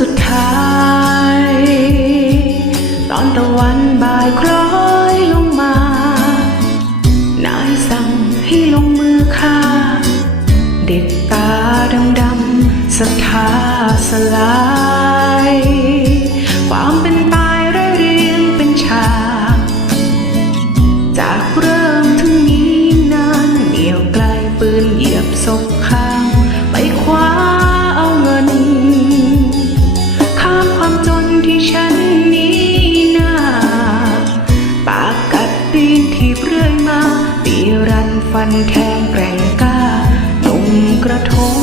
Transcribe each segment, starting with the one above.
สุดท้าย ตอนตะวันบ่ายคล้อยลงมา นายสั่งให้ลงมือฆ่า เด็กตาดำดำศรัทธาสลาันแข็งแกร่งกล้าหนุ่กระทบ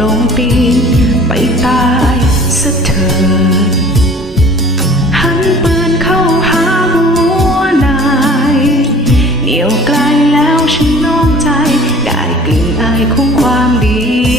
ลงตีนไปตายสะเถิดหันปืนเข้าหาหัวนายเหนียวไกลแล้วฉันน้องใจ ได้กลิ่นอายของความดี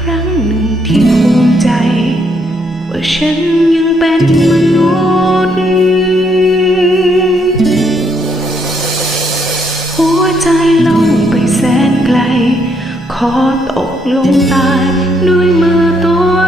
ครั้งหนึ่งที่ภูมิใจ ว่าฉันยังเป็นมนุษย์ หัวใจล่องไปแสนไกล ขอตกลงตายด้วยมือตัว